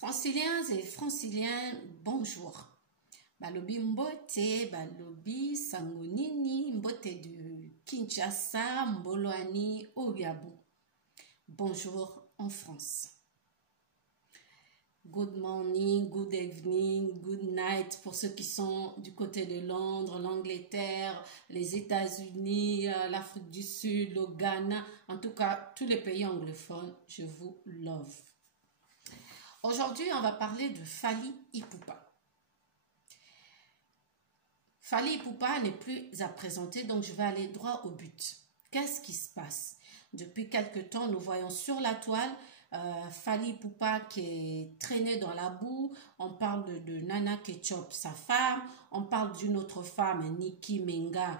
Franciliens et franciliens, bonjour. Balobi Mbote, Balobi Sangonini, Mbote de Kinshasa, Mboloani, Oyabu. Bonjour en France. Good morning, good evening, good night pour ceux qui sont du côté de Londres, l'Angleterre, les États-Unis, l'Afrique du Sud, le Ghana, en tout cas tous les pays anglophones, je vous love. Aujourd'hui, on va parler de Fally Ipupa. Fally Ipupa n'est plus à présenter, donc je vais aller droit au but. Qu'est-ce qui se passe? Depuis quelque temps, nous voyons sur la toile Fally Ipupa qui est traîné dans la boue. On parle de Nana Ketchup, sa femme. On parle d'une autre femme, Nicki Menga,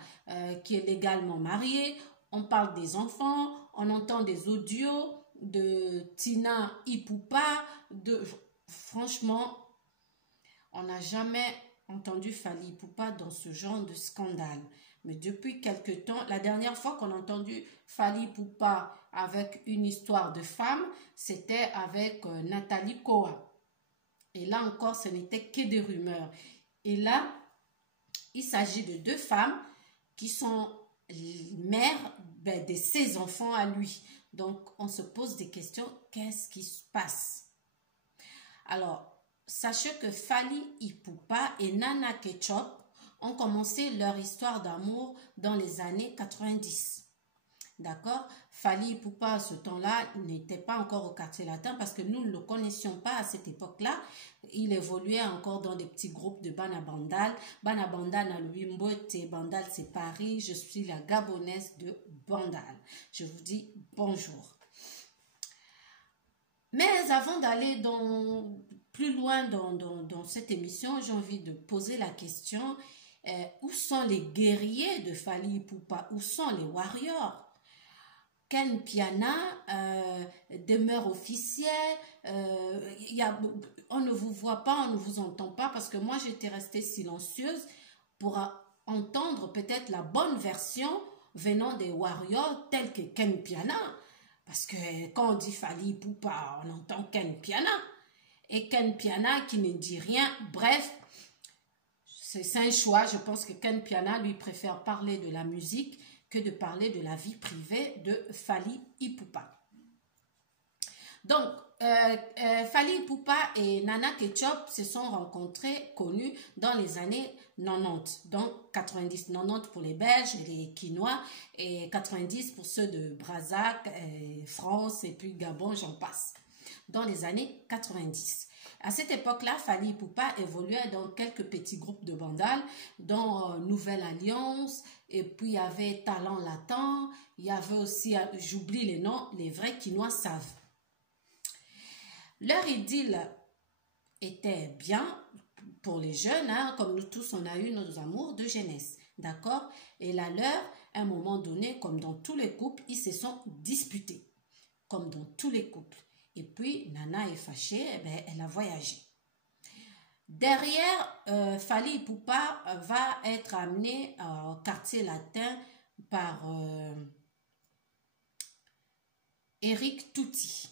qui est légalement mariée. On parle des enfants. On entend des audios de Tina Ipupa. Franchement, on n'a jamais entendu Fally Ipupa dans ce genre de scandale. Mais depuis quelque temps, la dernière fois qu'on a entendu Fally Ipupa avec une histoire de femme, c'était avec Nathalie Koa. Et là encore, ce n'était que des rumeurs. Et là, il s'agit de deux femmes qui sont mères de ses enfants à lui. Donc, on se pose des questions. Qu'est-ce qui se passe? Alors, sachez que Fally Ipupa et Nana Ketchup ont commencé leur histoire d'amour dans les années 90. D'accord? Fally Ipupa, à ce temps-là, n'était pas encore au quartier latin parce que nous ne le connaissions pas à cette époque-là. Il évoluait encore dans des petits groupes de Bana Bandal. Bana Bandal, à Mbote, Bandal, c'est Paris. Je suis la Gabonaise de Bandal. Je vous dis bonjour. Mais avant d'aller plus loin dans cette émission, j'ai envie de poser la question, où sont les guerriers de Fally Ipupa? Où sont les warriors? Ken Piana demeure officiel, on ne vous voit pas, on ne vous entend pas, parce que moi j'étais restée silencieuse pour entendre peut-être la bonne version venant des warriors tels que Ken Piana. Parce que quand on dit Fally Ipupa, on entend Ken Piana. Et Ken Piana qui ne dit rien. Bref, c'est un choix. Je pense que Ken Piana lui préfère parler de la musique que de parler de la vie privée de Fally Ipupa. Donc, Fally Ipupa et Nana Ketchup se sont rencontrés, connus dans les années 90. Donc, 90 pour les Belges et les Quinois et 90 pour ceux de Brazzaville, France et puis Gabon, j'en passe. Dans les années 90. À cette époque-là, Fally Ipupa évoluait dans quelques petits groupes de bandal, dont Nouvelle Alliance, et puis il y avait Talent Latin, il y avait aussi, j'oublie les noms, les vrais Quinois savent. Leur idylle était bien pour les jeunes, hein, comme nous tous, on a eu nos amours de jeunesse, d'accord? Et la leur, à un moment donné, comme dans tous les couples, ils se sont disputés, comme dans tous les couples. Et puis, Nana est fâchée, eh bien, elle a voyagé. Derrière, Fally Ipupa va être amené au quartier latin par Eric Touti.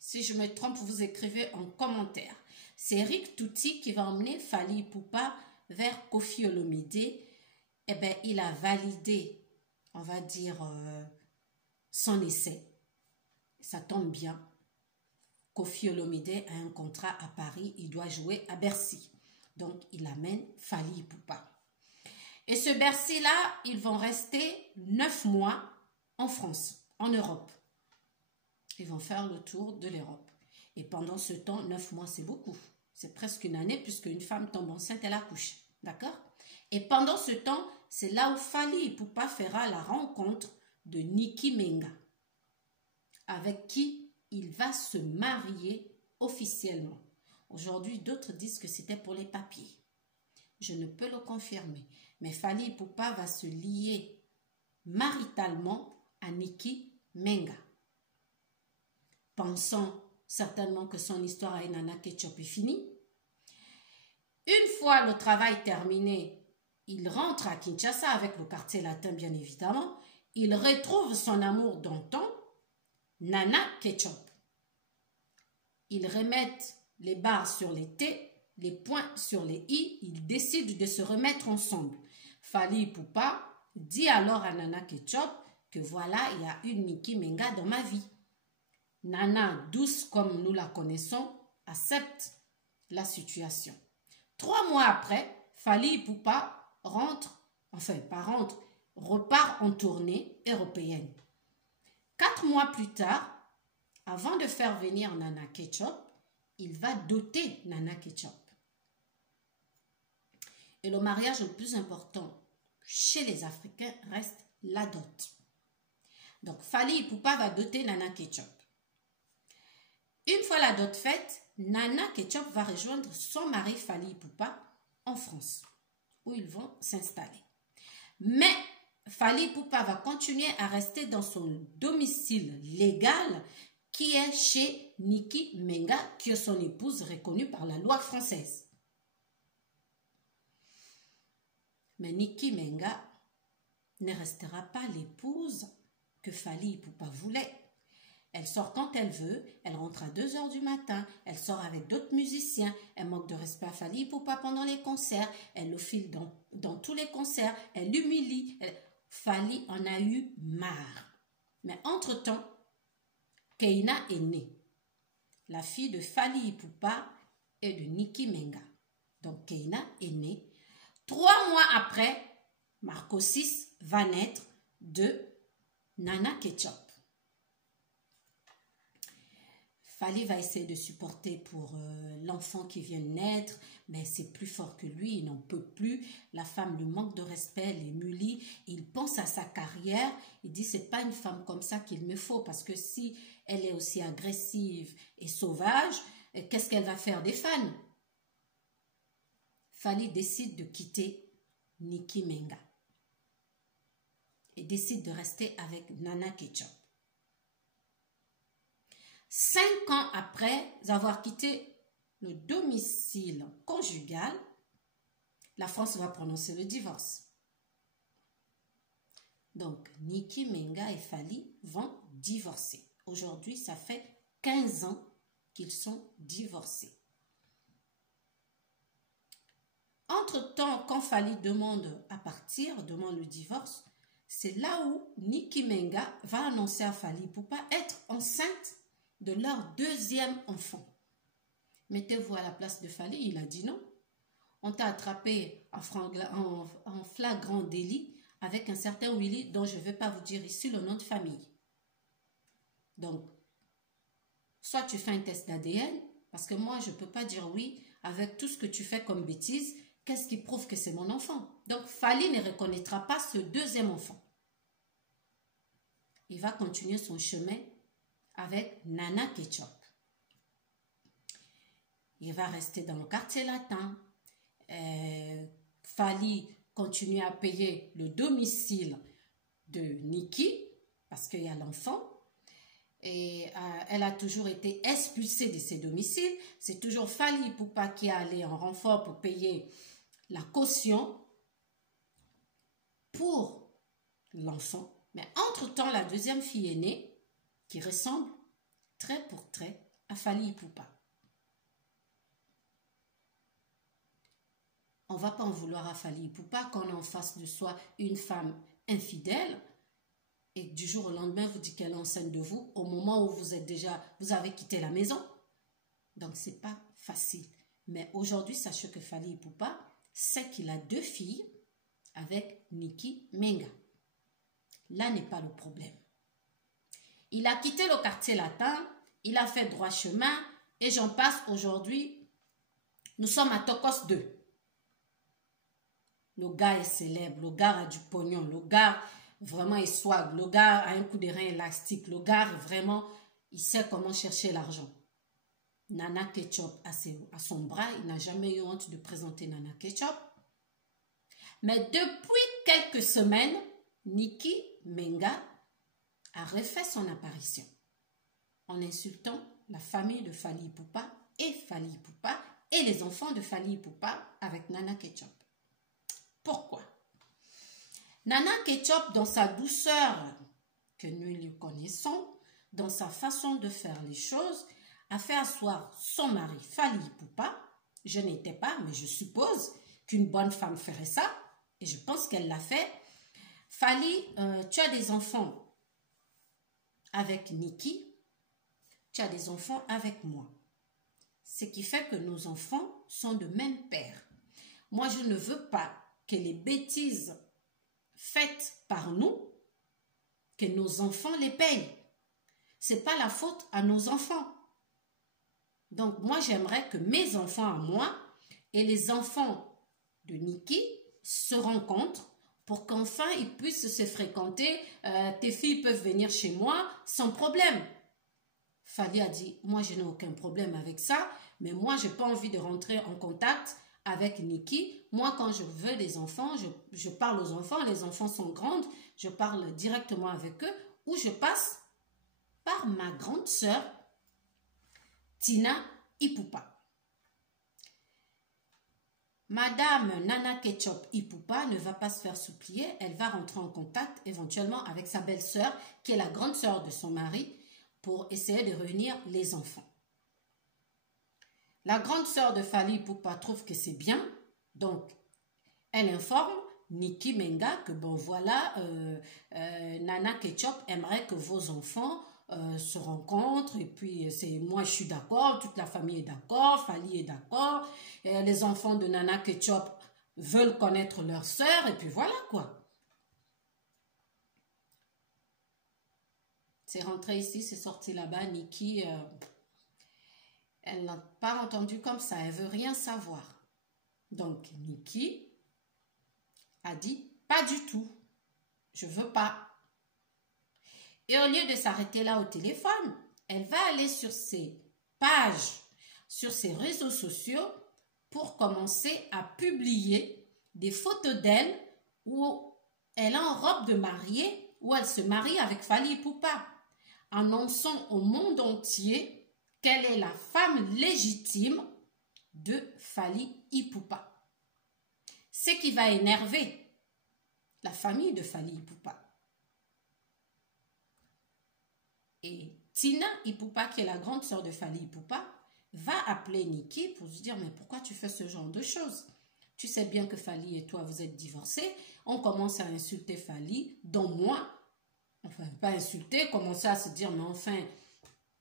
Si je me trompe, vous écrivez en commentaire. C'est Eric Touti qui va emmener Fally Ipupa vers Koffi Olomide. Eh bien, il a validé, on va dire, son essai. Ça tombe bien. Koffi Olomide a un contrat à Paris. Il doit jouer à Bercy. Donc, il amène Fally Ipupa. Et ce Bercy-là, ils vont rester 9 mois en France, en Europe. Ils vont faire le tour de l'Europe. Et pendant ce temps, 9 mois, c'est beaucoup. C'est presque une année, puisque une femme tombe enceinte, elle accouche. D'accord? Et pendant ce temps, c'est là où Fally Ipupa fera la rencontre de Nicki Menga, avec qui il va se marier officiellement. Aujourd'hui, d'autres disent que c'était pour les papiers. Je ne peux le confirmer. Mais Fally Ipupa va se lier maritalement à Nicki Menga, pensant certainement que son histoire avec Nana Ketchup est finie. Une fois le travail terminé, il rentre à Kinshasa avec le quartier latin, bien évidemment. Il retrouve son amour d'antan, Nana Ketchup. Ils remettent les barres sur les T, les points sur les I. Ils décident de se remettre ensemble. Fally Ipupa dit alors à Nana Ketchup que voilà, il y a une Niki Menga dans ma vie. Nana, douce comme nous la connaissons, accepte la situation. 3 mois après, Fally Ipupa repart en tournée européenne. 4 mois plus tard, avant de faire venir Nana Ketchup, il va doter Nana Ketchup. Et le mariage le plus important chez les Africains reste la dot. Donc, Fally Ipupa va doter Nana Ketchup. Une fois la dot faite, Nana Ketchup va rejoindre son mari Fally Ipupa en France, où ils vont s'installer. Mais Fally Ipupa va continuer à rester dans son domicile légal qui est chez Niki Menga, qui est son épouse reconnue par la loi française. Mais Niki Menga ne restera pas l'épouse que Fally Ipupa voulait. Elle sort quand elle veut, elle rentre à 2 h du matin, elle sort avec d'autres musiciens, elle manque de respect à Fally Ipupa pendant les concerts, elle le file dans tous les concerts, elle l'humilie. Fally en a eu marre. Mais entre-temps, Keina est née. La fille de Fally Ipupa et de Niki Menga. Donc Keina est née. 3 mois après, Marco VI va naître de Nana Ketchup. Fally va essayer de supporter pour l'enfant qui vient de naître, mais c'est plus fort que lui, il n'en peut plus. La femme lui manque de respect, l'humilie. Il pense à sa carrière, il dit c'est pas une femme comme ça qu'il me faut, parce que si elle est aussi agressive et sauvage, qu'est-ce qu'elle va faire des fans? Fally décide de quitter Niki Menga et décide de rester avec Nana Ketchup. 5 ans après avoir quitté le domicile conjugal, la France va prononcer le divorce. Donc, Niki Menga et Fally vont divorcer. Aujourd'hui, ça fait 15 ans qu'ils sont divorcés. Entre-temps, quand Fally demande à partir, demande le divorce, c'est là où Niki Menga va annoncer à Fally Ipupa être enceinte de leur 2e enfant. Mettez-vous à la place de Fally, il a dit non. On t'a attrapé en flagrant délit avec un certain Willy dont je ne vais pas vous dire ici le nom de famille. Donc, soit tu fais un test d'ADN, parce que moi je ne peux pas dire oui avec tout ce que tu fais comme bêtise. Qu'est-ce qui prouve que c'est mon enfant? Donc, Fally ne reconnaîtra pas ce 2e enfant. Il va continuer son chemin avec Nana Ketchup. Il va rester dans le quartier latin. Fally continue à payer le domicile de Niki, parce qu'il y a l'enfant. Et elle a toujours été expulsée de ses domiciles. C'est toujours Fally Ipupa qui est allé en renfort pour payer la caution pour l'enfant. Mais entre-temps, la 2e fille est née, qui ressemble trait pour trait à Fally Ipupa. On ne va pas en vouloir à Fally Ipupa quand on a en face de soi une femme infidèle et du jour au lendemain vous dites qu'elle est enceinte de vous au moment où vous avez quitté la maison. Donc c'est pas facile. Mais aujourd'hui, sachez que Fally Ipupa sait qu'il a 2 filles avec Niki Menga. Là n'est pas le problème. Il a quitté le quartier latin, il a fait droit chemin et j'en passe aujourd'hui. Nous sommes à Tokos 2. Le gars est célèbre, le gars a du pognon, le gars vraiment est swag, le gars a un coup de rein élastique, le gars vraiment, il sait comment chercher l'argent. Nana Ketchup à son bras, il n'a jamais eu honte de présenter Nana Ketchup. Mais depuis quelques semaines, Niki Menga a refait son apparition en insultant la famille de Fally Ipupa et les enfants de Fally Ipupa avec Nana Ketchup. Pourquoi? Nana Ketchup, dans sa douceur que nous lui connaissons, dans sa façon de faire les choses, a fait asseoir son mari, Fally Ipupa. Je n'étais pas, mais je suppose qu'une bonne femme ferait ça. Et je pense qu'elle l'a fait. Fally, tu as des enfants avec Niki. Tu as des enfants avec moi. Ce qui fait que nos enfants sont de même père. Moi, je ne veux pas que les bêtises faites par nous, que nos enfants les payent. Ce n'est pas la faute à nos enfants. Donc, moi, j'aimerais que mes enfants à moi et les enfants de Niki se rencontrent pour qu'enfin ils puissent se fréquenter. Tes filles peuvent venir chez moi sans problème. Fally a dit, moi, je n'ai aucun problème avec ça, mais moi, je n'ai pas envie de rentrer en contact avec Niki. Moi, quand je veux des enfants, je parle aux enfants. Les enfants sont grands, je parle directement avec eux ou je passe par ma grande sœur, Tina Ipupa. Madame Nana Ketchup Ipupa ne va pas se faire supplier, elle va rentrer en contact éventuellement avec sa belle-sœur, qui est la grande sœur de son mari, pour essayer de réunir les enfants. La grande sœur de Fally Ipupa trouve que c'est bien, donc elle informe Niki Menga que bon voilà, Nana Ketchup aimerait que vos enfants se rencontrent et puis moi je suis d'accord, toute la famille est d'accord, Fally est d'accord, les enfants de Nana Ketchup veulent connaître leur sœur et puis voilà quoi. C'est rentré ici, c'est sorti là-bas, Niki, elle n'a pas entendu comme ça, elle veut rien savoir. Donc Niki a dit pas du tout, je veux pas. Et au lieu de s'arrêter là au téléphone, elle va aller sur ses pages, sur ses réseaux sociaux pour commencer à publier des photos d'elle où elle est en robe de mariée, où elle se marie avec Fally Ipupa, annonçant au monde entier qu'elle est la femme légitime de Fally Ipupa. Ce qui va énerver la famille de Fally Ipupa. Et Tina Ipupa, qui est la grande sœur de Fally Ipupa, va appeler Niki pour se dire, mais pourquoi tu fais ce genre de choses? Tu sais bien que Fally et toi, vous êtes divorcés. On commence à insulter Fally, dont moi, enfin, pas insulter, commencer à se dire, mais enfin,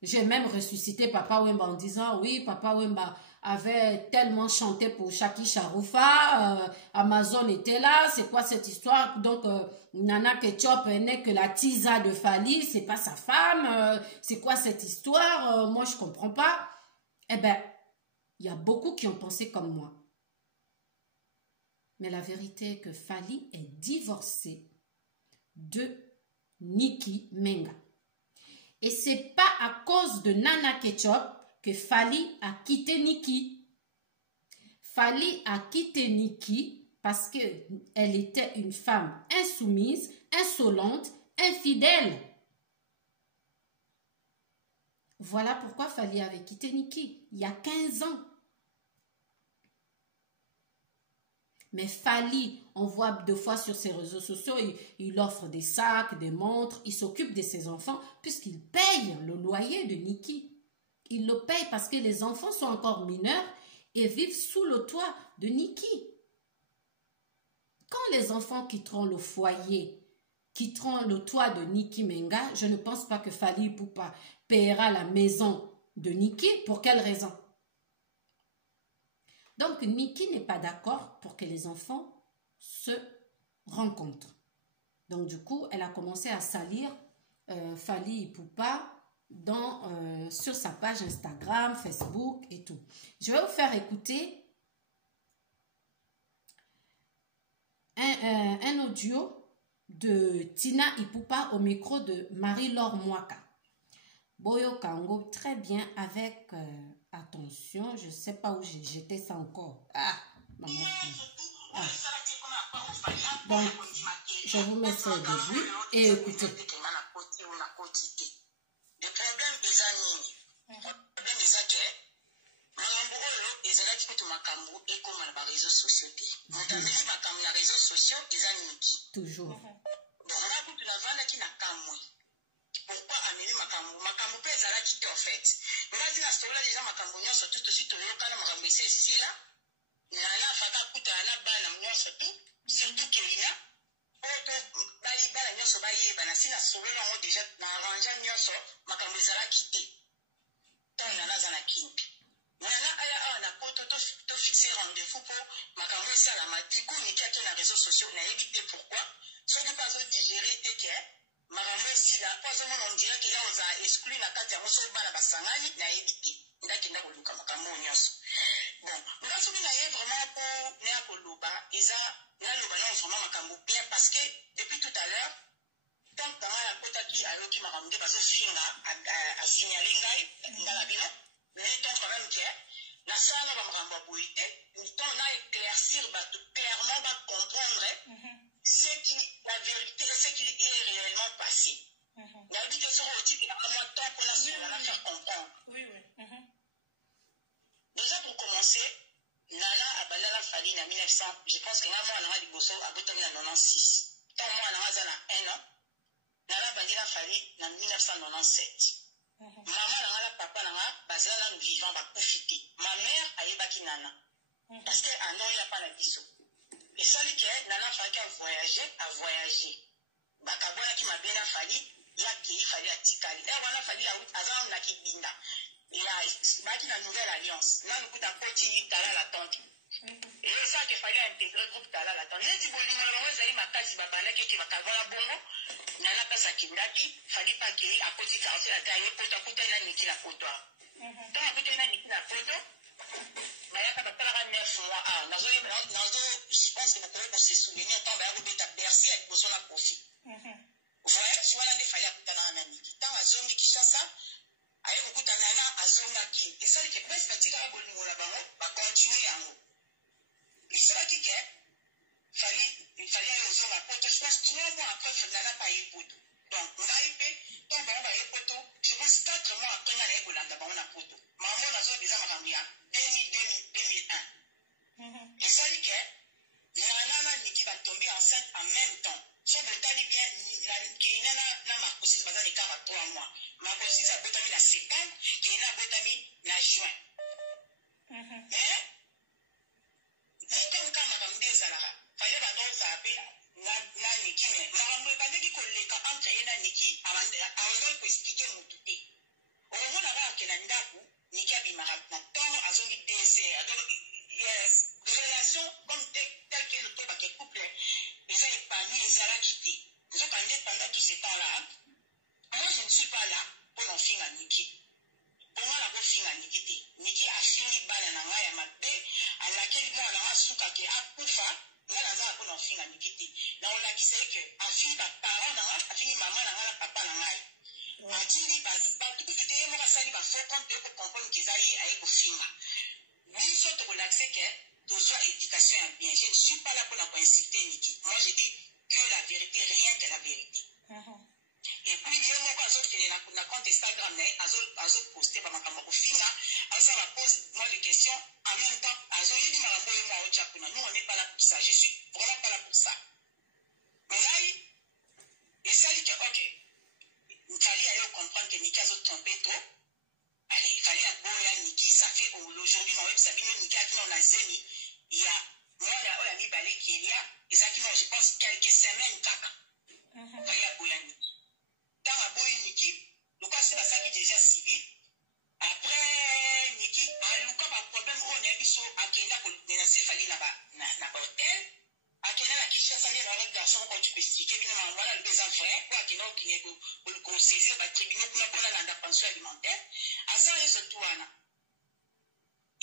j'ai même ressuscité Papa Wemba en disant, oui, Papa Wemba avait tellement chanté pour Shaki Sharoufa, Amazon était là, c'est quoi cette histoire? Donc, Nana Ketchup n'est que la tisa de Fally, c'est pas sa femme, c'est quoi cette histoire? Moi, je comprends pas. Eh ben, il y a beaucoup qui ont pensé comme moi. Mais la vérité est que Fally est divorcée de Niki Menga. Et c'est pas à cause de Nana Ketchup que Fally a quitté Niki. Fally a quitté Niki parce qu'elle était une femme insoumise, insolente, infidèle. Voilà pourquoi Fally avait quitté Niki il y a 15 ans. Mais Fally, on voit deux fois sur ses réseaux sociaux, il offre des sacs, des montres, il s'occupe de ses enfants puisqu'il paye le loyer de Niki. Il le paye parce que les enfants sont encore mineurs et vivent sous le toit de Niki. Quand les enfants quitteront le foyer, quitteront le toit de Niki Menga, je ne pense pas que Fally Ipupa paiera la maison de Niki. Pour quelle raison? Donc, Niki n'est pas d'accord pour que les enfants se rencontrent. Donc, du coup, elle a commencé à salir Fally Ipupa sur sa page Instagram, Facebook et tout. Je vais vous faire écouter un audio de Tina Ipupa au micro de Marie-Laure Mwaka. Boyo Kango, très bien, avec attention, je ne sais pas où j'ai jeté ça encore. Ah, maman. Ah. Donc, je vous mets ça au début et écoutez. Toujours. Pourquoi amener makambo pe ezalaki te en fait nga tokati na solola deja makambo nyonso tu tosi toyokana makambo esi esila nana afaka kutana na bana nyonso tu surtout kelina oyo bana nyonso bayeba na si na solola yango deja na arrangea nyonso makambo ezalaki te ntango nana aza na kimbi nana aya awa na poto tofixe rendez-vous mpo makambo esalama diku niki ake na réseaux sociaux nayebi te pourquoi soki mpe azodigere te ke makambo esila mpo azomona ondire ke ya ozala exclu na kati yango soki bana basangani nayebi te ndakenda koluka makambo nyonso bon nga soki naye vraiment mpo naya koloba eza naloba nao vraiment makambo bien parce que depuis tout à l'heure tant que nanga nakotaki ayoki makambo nde bazofinga asignale ngai ngala bino mais tant quand même ke nasala bamakambo ya boye te tant na éclaircir bato clairement bacomprendre ce qui la vérité et ce qui est réellement passé nayebi te soko otikela mwa temps mpona sola na faire comprendre déjà pour commencer nana abandana fali na 1900 je pense que nga mwana nanga liboso abotami na 96 tant mwana nanga aza na 1 an nana abandina fali na 1997 mama nanga na papa nanga bazala nanu vivant bakufi te ma mère ayebaki nana parce que anoya mpa na biso esali ke nana afalaki avoyage bakabwanaki mabe na fali yakei fali atikali wana fali aza nanu na kibinda baki na nouvelle alliance nanu kuta koti tala la tante esaki efali aintegre groupe tala la tante neti bolingo na bango ezali makasi babandaki eke bakabwana bongo nana mpasi akendaki fali mpe akei akoti karosel ate aye poto akutani na niki na poto awa ntango akutani na niki na poto bayaka batalaka 9 mois awa nazo je pense que bokoki kose souvenir ntango baya kobeta bercy ya liboso na kofi voyage wana nde fali akutanaka na niki ntango azongi kishasa aye kokutana na azongaki esaliki prese batikaka bolingo na bango bakontinue yango esalaki ke fali aye ozonga poto je pense 3 mois après nana pa ye poto donc ngai mpe ntango bango baye poto je pense 4 mois après nga naye kolanda bango na poto mambo nazobeza makambo ya 2001 esali ke nana na niki batombi enceinte en même temps so botali bien keina na makosis baza lekaka 3 mois makosis abotami na septembre keina abotami na juin mais ntango kaka makambo nde ezalaka fale bando ozala mpe na niki me makambo ebandeki koleka entre ye na niki abandaki koexplike motu te omona kaka ke na ndako niki abimaka na ntongo azongi 2 heures relation comme tel que tobake couple eza épanoui ezalaki te nzokande pendant tout ce temps là moi je ne suis pas là mpona ofinga niki mponga na kofinga niki te niki afingi bana na ngai ya mabe alakeli mwana na ngai asukake akufa ngai nazala mpona ofinga niki te na olakisa eke afingi baparent na ngai afingi mama na ngai na papa na ngai atindi bato kutu te ye moko asali bafaux compte eko comprendre ke eza ye aye kofinga biso tokolakisa ke tozwa éducation ya bien je ne suis pas là mpona koinciter niki moi je dis que la vérité rien que la vérité et puis ye moko azokende na compte Instagram na ye azoposte bamakambo kofinga azala pose moi les questions en même temps azoyebi makambo oyo mwa otya kuna nous on n'est pas là pour ça je suis vraiment pas là pour ça ngai esali ke ok fali aye comprendre que niki azotrompe to allez fali aboya niki ça fait aujourd'hui na oyebisa bino niki akino na zemi ya mwana oyo ya mibale kelia ezalaki no je pense quelques semaines kaka fali aboya niki ntango aboyi niki lokola se basalaki déjà civil après niki aluka baproblème oyo nayebi so akenda komenase fali na bahotel akenda na kishasa nde na garçon moko tu koexplike bino makambo wana lobe eza vrai po akenda kokende kosaisir batribunal kuna mpona landa pension alimentaire asala nyonso tu wana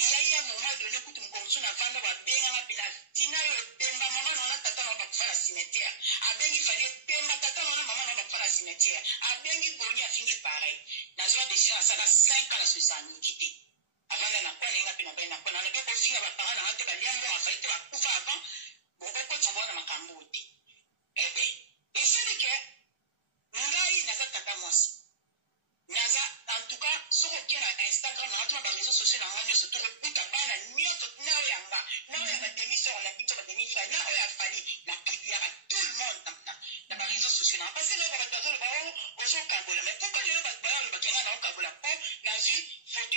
iyai ya moment donné kutu mokomosu na vanda babenganga mpena ntina oyo pemba mama na wana tata na bakufa na cimetière abengi fali pemba tata na wana mama na bakufa na cimetière abengi boni afingi pareil nazwa décision asala 5 ans na sosaniki te avanda na kwana yenga mpe na bai na kwana na boko finga bapara na nga te baliango afali te bakufa avant bokokotisa bona makambo te ebe esali ke ngai naza tata mwasi naza en tout cas soko oke na Instagram na ngatuna bareseau sociaux na nga nyonso tokokuta bana nyonso na oyo yanga na oyo ya bademiseur na biso bademifra na oyo afali na publiaka tout le monde na bareseau sociaux na parce lelo bato bazoloba o ozokabola mais pourquoi lelo bato bayaloba kenga na okabola mpo nazwi foto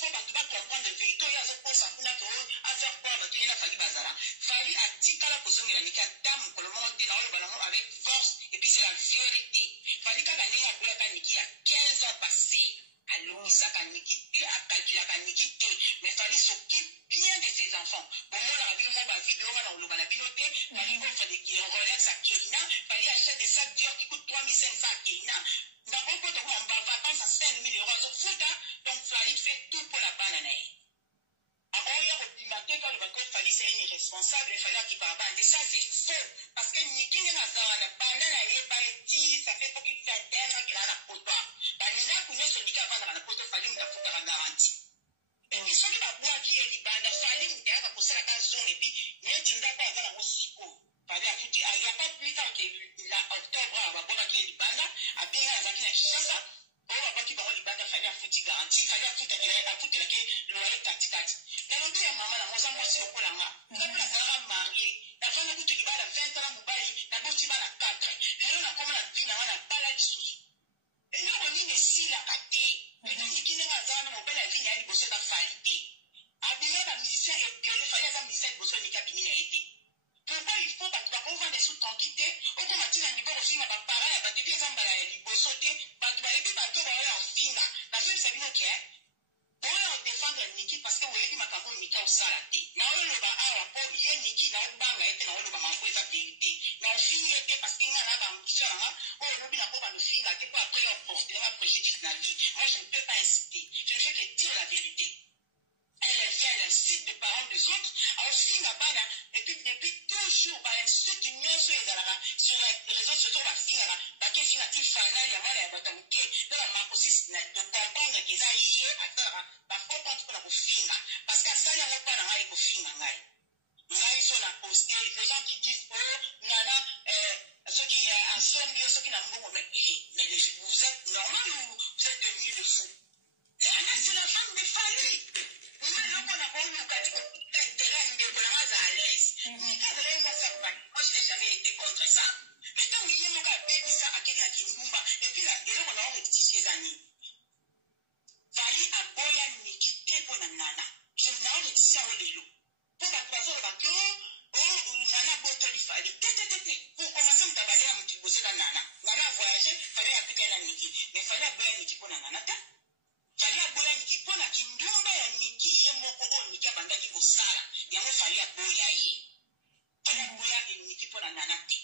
faut comprendre la vérité. Il y a des choses à faire quoi, il y a Fali Bazara. Fali a tika la kozongi la nika tam pour le monde avec force et puis c'est la vérité. Fali ka gagné la couleur kaniki à 15 ans passés. Alors il s'est kaniki la kaniki mais Fali s'occupe bien de ses enfants. Pour moi la ville va vidéo on la piloter. Fali offre des Rolex à Kenya. Fali achète des sacs durs qui coûtent 3500 à Kenya. D'abord quand on va en vacances à 5 000 euros au foot, donc Fali fait tout pour la banane. Après, il y a le matin, quand le bateau Fali c'est un irresponsable, il fallait qu'il va bande. Et ça, c'est faux. Parce que Niki n'est pas dans la banane, ça fait pour qu'il fasse un an qu'il a la pote. Banina, pour nous, ce Nika va dans la pote, Fali, il a foutu la garantie. Et puis, ceux qui va boire qui est les bandes, Fali, il a posé la zone, et puis, il y a une date dans la Mosiko. Fali a foutu, il n'y a pas plus tard que l'octobre, on va boire qui est les bandes, à bien, à Zaki, à Chissasa. On va voir qui va les bandes, Fali a foutu garantie, Fali a foutu le loyer tactique. Mais le deux, maman, la mosa, moi, c'est au Colanga. La place de mariée, la femme a coûté du bas, la 20 ans, la boubaï, la bosse, la 4. Le nom, comme la fille, la balade sous. Et là, on dit, si la caté. Le dit, qui n'est pas dans mon bel avis, il y a une bosse de falité. Abîmer la musicien et péré, fallait un musicien de bosse de cabinet a été. Pourquoi il faut qu'on vende des sous tranquillité, au qu'on matin, à niveau au film, à parler, à battre des emballés, à l'ibossoté, et puis, bateau, à film, la fille, ça vient au quai. On défendre Niki parce que vous avez dit que Niki a salaté. Na on le ba awa po ye Niki na ba nga ete na on le ba mango eza vérité. Na fini ete parce que nga na ba msona o le bi na ko ba no finga te quoi après on porte na préjudice na vie. Moi je ne peux pas inciter. Je ne fais que dire la vérité. Elle vient, elle incite des parents des autres. Alors finga bana et puis depuis toujours ba incite une sur les réseaux sociaux ba finga ba ke finga ti fana ya mala ya batamuke na ba makosis na de comprendre que ça y est atara ba faut pas pour finga parce que ça y a pas na ngai ko finga ngai ngai so na poster les gens qui disent oh nana ceux qui assemblent ceux qui n'a pas mais vous êtes normal ou vous êtes devenus de fous. Nana c'est la femme de Fali. Nous on a pas eu l'occasion de à l'aise. Moi je n'ai jamais été contre ça. Mais tant qu'il y a mon gars baby ça à quel Kimbumba et puis là de là on a rectifié les années. Fali a boya Niki te pour nana. Je n'ai pas rectifié en l'élo. Pour la croisée au bateau, oh nana boto li Fali. Pour commencer à travailler à mon petit bossé la nana. Nana a voyagé, Fali a pris la Niki. Mais Fali a boya Niki pour nana. Fali a boya Niki pour la Kimbumba ya Niki ye moko o Niki a bandaki ko sala. Yango Fali a boya ye. Fali a boya Niki pour nana te.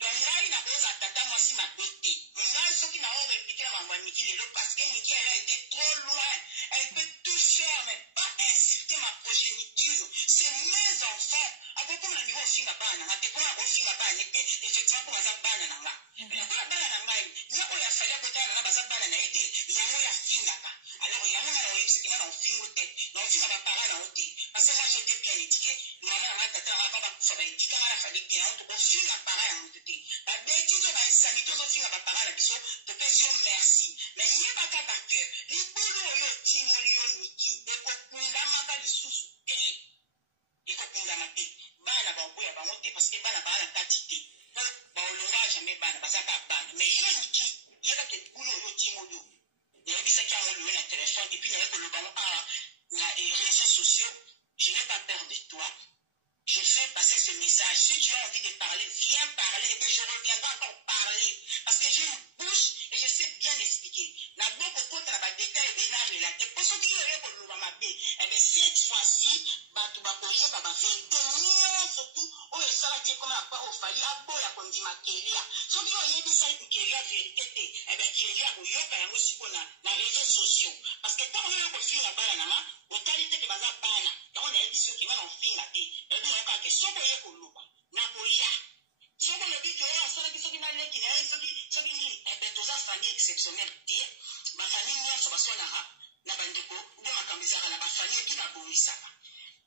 Donc là, il a posé à tata moi si ma beauté. Moi, ceux qui n'ont répliqué la Niki Lelo parce que Niki elle a été trop loin. Elle peut tout faire, mais pas insulter ma progéniture. C'est mes enfants. Après, comme la niveau au film à Bana, à comme au film à Bana, effectivement, comme à Bana Nanga. Mais la Bana Nanga, il y a eu à fallu à côté de la Bana Naïté, il y a eu à film là-bas. Alors, il y a eu à eu ce qui m'a dans le film au thé, dans le film à parler dans le thé. Parce que moi, j'étais bien étiqué, il y a eu à tata avant ça va étiquer, on a fallu bien, au film à parler dans le thé. La bêtise, on va insanité, au film à parler à biso, de question merci. Mais il n'y a pas qu'à cœur. Les boulons, le timolio, Niki, et qu'on a mal de sous et qu'on a mal bana baboya bangote parce que bana bana tatité ba olonga jamais bana bazaka bana mais Niki yaka ke boulot yo timolio il y a bisa qui a le téléphone et puis il y a que le ballon à les réseaux sociaux. Je n'ai pas peur de toi. Je fais passer ce message. Si tu as envie de parler, viens parler et que je reviendrai encore parler. Parce que j'ai une bouche et je sais bien expliquer. La beaucoup contre la détail et bien relaté. Pour ceux qui ont pour le ramabé, eh bien, cette fois-ci, tu vas courir, tu vas 22 millions surtout. Oh, et ça, tu es comme un peu au fali, à boy, à qu'on dit ma kéria. Ceux qui ont dit ça, une kéria vérité, eh bien, kéria, ou yo, quand même, aussi, pour les réseaux sociaux. Parce que quand on a un film là-bas, au qualité que baza bana, on a dit ceux qui vont en film là, et puis on a que si on peut y aller, Napolia. Si on le dit que ceux qui n'ont qui n'ont ceux qui disent, eh bien, tous ces familles exceptionnelles, ma famille, moi, ça va soit na bandeko, ou ma camisara, na ma famille, et puis ma bonisa.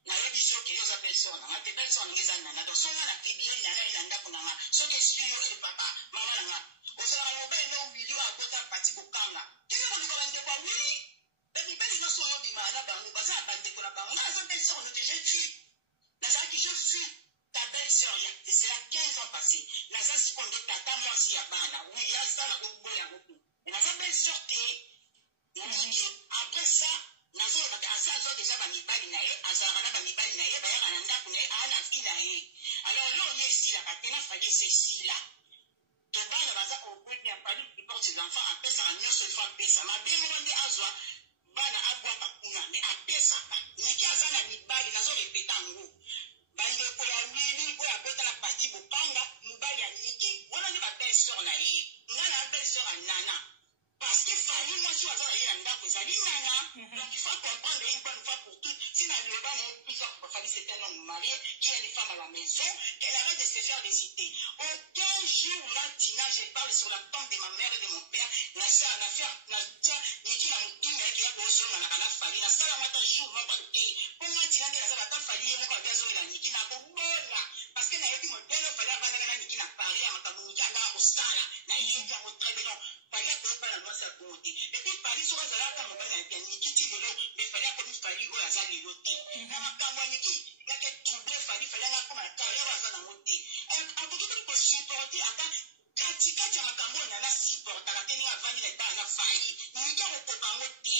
Na yebi so ke yoza belle-sœur na te belle-sœur ngeza na do so na tibie na na ndako na so ke suyo e papa mama na o so na mo be no wili wa bota pati bokanga kile ko ndiko bande kwa wili bebi bebi no so yo bi mana bangu baza bande ko na bangu na so belle-sœur no te je suis na ça qui je suis ta belle-sœur ya c'est là 15 ans passé na ça si kon de tata moi si ya bana oui ya ça na ko boya beaucoup na ça belle-sœur te après ça nazo ba apesaka nyonso ifo apesa mabe moko nde azwa bana abwaka kuna me apesaka niki aza na mibali nazorepeta yango bandeko ya wili oyo abota na pati bopanga mobali ya niki wana nde babelle sœur na ye nga na belle sœur ya nana parce que fali mwasi oyo aza na ye na ndako ezali nana donc il faut comprendre une bonne fois pour toutes si na liloba na ye plusieurs fois fali c'est un homme marié qui a une femme à la maison qu'elle arrête de se faire des idées aucun jour là Tina je parle sur la tombe de ma mère et de mon père na tia niki na motuna yeke ya kozonga na kana fali na sala mata jour moko te mpo nga Tina nde naza bata fali ye moko abi azongela niki na kobola parce que nayebi modele fali abandaka na niki na paris ya makambo niki andaka kosala nayebi yango très bien donc fali akoyeba na mwasi akongo te epuis fali soki azalaka mobali na bia niki ti lelo me fali akomi fali oyo aza lelo te na makambo ya niki yake trouble fali anga akoma na carrière aza nango te akoki koli kosupporte ata katikati ya makambo oyo nana supportaka te ndenge avandi na ebala na fali niki akokoka yango te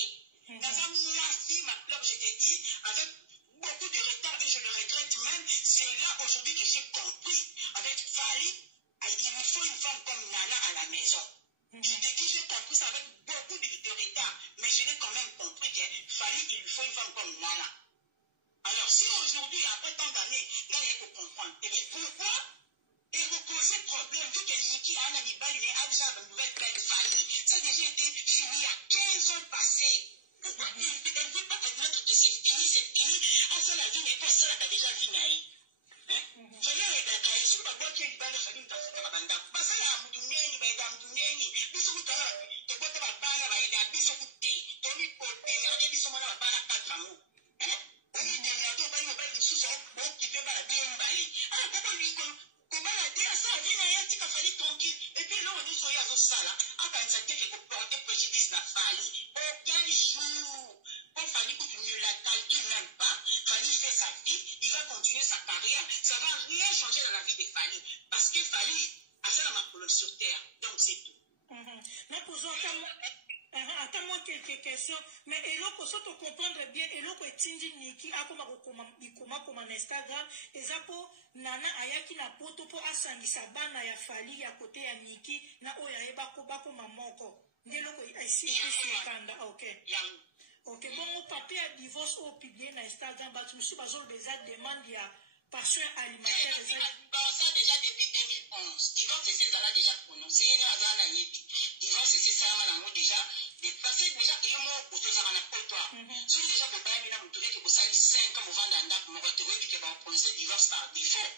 naza mwasi ma pleur je te dis avec beaucoup de retard et je le regrette même c'est là aujourd'hui que j'ai compris avec Fali il me faut une femme comme Nana à la maison je te dis j'ai compris ça avec beaucoup de retard mais je l'ai quand même compris que Fali il lui faut une femme comme Nana alors si aujourd'hui après tant d'années Nana il faut comprendre et bien pourquoi et vous posez problème vu que Niki a un amibali mais a déjà la nouvelle belle famille ça a déjà été fini il y a 15 ans passés pourquoi elle ne veut pas admettre que c'est fini à ça la vie n'est pas ça t'as déjà vu naïe fali ayedaka ye soki babwaki ye libanda fali mutafutaka bandako basala ya mutu ndeni bayeda mutu ndeni biso mutala tebota babana bayeda biso kute tomipotengaka biso mwana babana 4 yango omitenga to obali mobali mosusu okipe bana biye mibale koko kobala te asala vi na ye atika fali tranquille epuis eloko nyonso oyo azosala akanisa te ke koporte préjudice na fali aucun jour pour Fali tu ne la calcules même pas Fali fait sa vie il va continuer sa carrière ça va rien changer dans la vie de Fali parce que Fali a ça ma colonne sur terre donc c'est tout mais posons attends-moi quelques questions mais eloko so to comprendre bien eloko etindi niki akoma ikoma koma na Instagram ezako nana ayaki na poto po asangisa bana ya Fali ya kote ya niki na oya ebako bako mamoko ndeloko ici sur kanda OK OK bon papier à divorce au publié na Instagram ba tu suis bazol déjà demande ya passion alimentaire ça déjà depuis 2011 divorce c'est ça là déjà prononcé et là ça na yebi divorce c'est ça malango déjà dépassé déjà et moi pour te faire na potoir si déjà pour pas mina mutule que pour ça 5 ans avant d'andap mo ko te que va prononcer divorce par défaut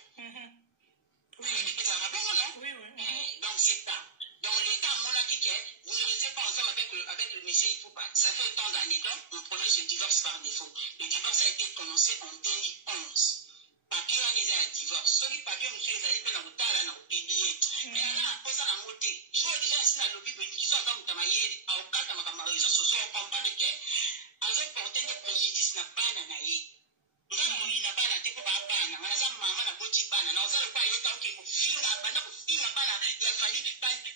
oui donc c'est ça donc l'état monarchique vous ne restez pas ensemble avec le monsieur Ipupa ça fait autant d'années donc on prononce le divorce par défaut le divorce a été prononcé en 2011 papier wana eza ya divorce soki papier mosusu ezali mpe na kotala na kopiblie mais aza na posa nango te jo deja esi na lobi boyingi so aza moto mayele aokata makambo ya réseau sociaux okomprendre ke azoporte nde préjudice na bana na ye nga na molina bana te mpo babana nga naza mama na boti bana na oza lokwa ayeta oke kofinga banda kofinga bana ya fali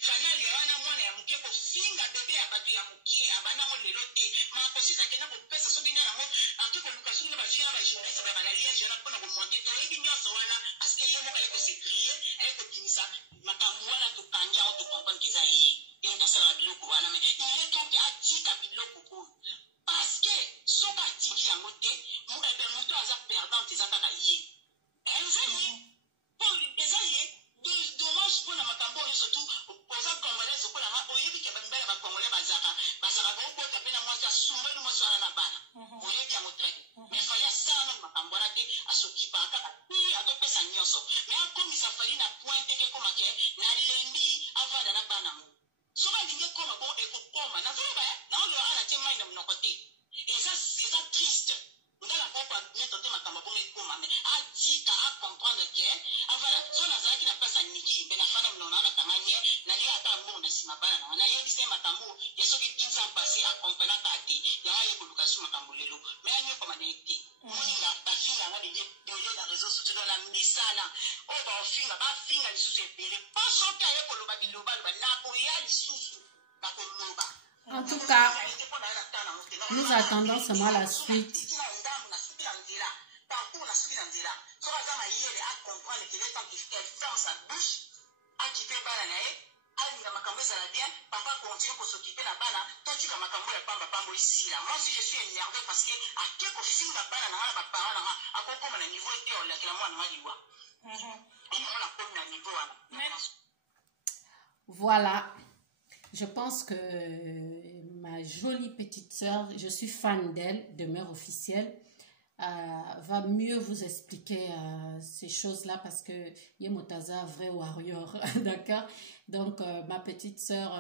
fanali ya wana mwana ya moke kofinga bebe ya bato ya moke abandango lelo te makosisa kenda kopesa soki nde nango ake koluka soki nde bafia na bajournaliste bayaka liage wana mpona komonte toyebi nyonso wana parceke ye moko aye kosecrie aye kobimisa makambo wana tokandi yango tokomprendre keza ye ye moto asalaka biloko wana me ile toke atika biloko oyo parceke soki atiki yango te moto aza perdante eza kaka ye eza ye po eza ye dommage mpona makambo oyo surtout oza congolaise okolanga oyebi ke bamibale bacongolais bazalaka obota mpe na mwasi asumbeli mwasi wana na bana oyebi yango très mais fali asala nani makambo wana te asokipaka kaka ti atopesa nyonso mais akomisa fali na point teke ekoma ke na lembi avanda na bana mo soki alingi ekoma bongo ekokoma nazoloba naoloba ana tie mai na monoko te eza triste ngala poko aneto te makambo bongo ekoma me atika acomprendre ke avala so nazalaki na place ya niki mpe nafanda mnona wana kanganie nalie ata mbongo na nsima bana nanga nayebisa ye makambo ya soki 10 ans passé acompanaka te yango aye koluka so makambo lelo me anyokoma na ye te moninga bafinga nga dele na réseau sociaux na misala oyo baofinga bafinga lisusu ebele mpo soki aye koloba bilobaloba nakoya lisusu nakoloba. En tout cas, nous attendons seulement la suite. Sa bouche, a quitté Balanae, a mis la macambé, ça l'a bien, papa continue pour s'occuper. occuper la bana, toi tu comme makambo ya pamba pamba ici là. Moi aussi je suis énervé parce que à quelque film la bana na ba parents na à koko na niveau et on la que la moi na liwa. On a comme na niveau là. Voilà. Je pense que ma jolie petite sœur, je suis fan d'elle, de Mère Officielle, va mieux vous expliquer ces choses-là parce que Yemotaza, vrai warrior, d'accord? Donc, ma petite sœur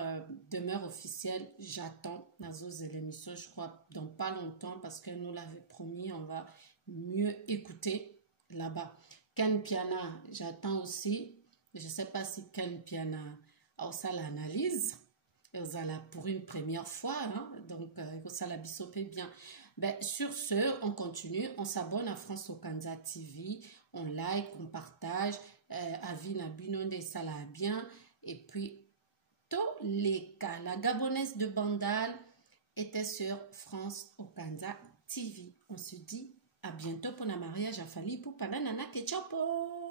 de Mère Officielle, j'attends Nazo l'émission, je crois, dans pas longtemps parce qu'elle nous l'avait promis, on va mieux écouter là-bas. Ken Piana, j'attends aussi. Je ne sais pas si Ken Piana a aussi l'analyse. Pour une première fois, hein? Donc ça la bisopé bien. Ben, sur ce, on continue, on s'abonne à France Okanza TV, on like, on partage, avis na binonde ça la bien, et puis tous les cas, la Gabonaise de Bandal était sur France Okanza TV. On se dit à bientôt pour un mariage à Fali pour Pananana Kechopo.